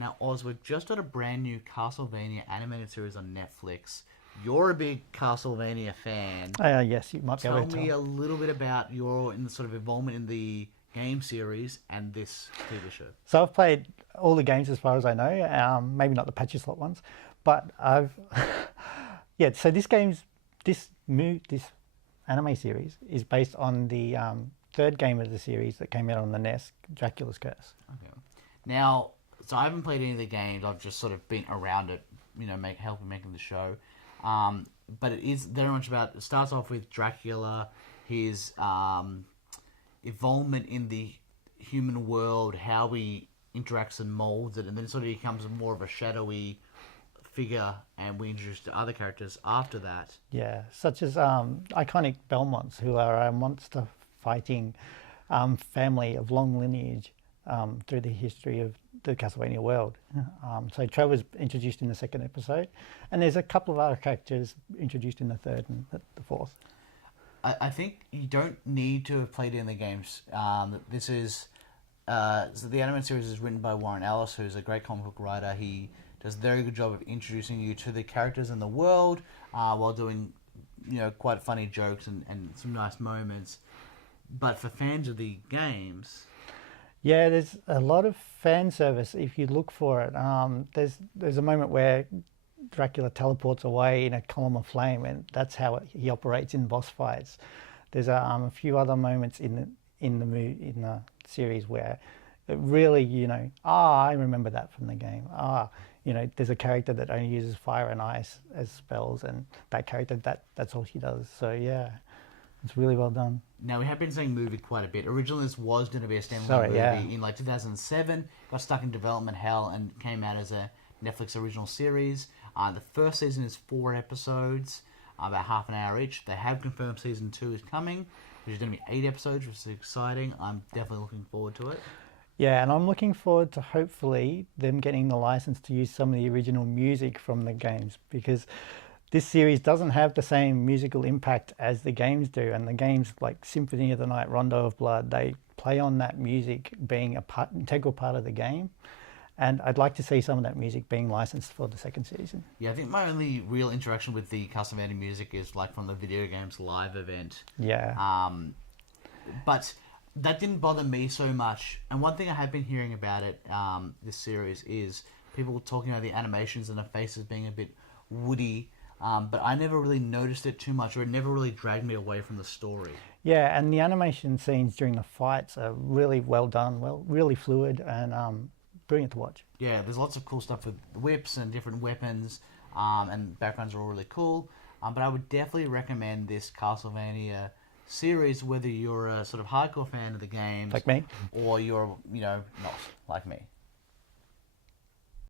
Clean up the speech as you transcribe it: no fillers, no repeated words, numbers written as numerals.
Now, Oz, we've just got a brand new Castlevania animated series on Netflix. You're a big Castlevania fan. Yes, you might be able Tell to me tell. a little bit about your sort of involvement in the game series and this TV show. So I've played all the games as far as I know. Maybe not the patchy slot ones, but I've yeah. So this anime series is based on the third game of the series that came out on the NES, Dracula's Curse. Okay. Now, so I haven't played any of the games. I've just sort of been around it, helping making the show. But it is very much about. It starts off with Dracula, his involvement in the human world, how he interacts and molds it, and then it sort of becomes more of a shadowy figure, and we introduce the other characters after that. Yeah, such as iconic Belmonts, who are a monster fighting family of long lineage through the history of the Castlevania world. So Trevor's introduced in the second episode, and there's a couple of other characters introduced in the third and the fourth. I think you don't need to have played in the games. This is so the animated series is written by Warren Ellis, who's a great comic book writer. He does a very good job of introducing you to the characters in the world while doing quite funny jokes and some nice moments. But for fans of the games, yeah, there's a lot of fan service if you look for it. There's a moment where Dracula teleports away in a column of flame, and that's how he operates in boss fights. There's a few other moments in the series where it really, I remember that from the game. There's a character that only uses fire and ice as spells, and that character that's all she does. So yeah, it's really well done. Now, we have been saying movie quite a bit. Originally, this was going to be a standalone movie in 2007. Got stuck in development hell and came out as a Netflix original series. The first season is 4 episodes, about half an hour each. They have confirmed season 2 is coming, which is going to be 8 episodes, which is exciting. I'm definitely looking forward to it. Yeah, and I'm looking forward to hopefully them getting the license to use some of the original music from the games, because this series doesn't have the same musical impact as the games do, and the games like Symphony of the Night, Rondo of Blood, they play on that music being integral part of the game, and I'd like to see some of that music being licensed for the second season. Yeah, I think my only real interaction with the Castlevania music is like from the video games live event. Yeah. But that didn't bother me so much, and one thing I have been hearing about it, this series, is people talking about the animations and the faces being a bit woody. But I never really noticed it too much, or it never really dragged me away from the story. Yeah, and the animation scenes during the fights are really well done, really fluid, and brilliant to watch. Yeah, there's lots of cool stuff with whips and different weapons, and backgrounds are all really cool. But I would definitely recommend this Castlevania series, whether you're a sort of hardcore fan of the games, Like me, or you're, not like me.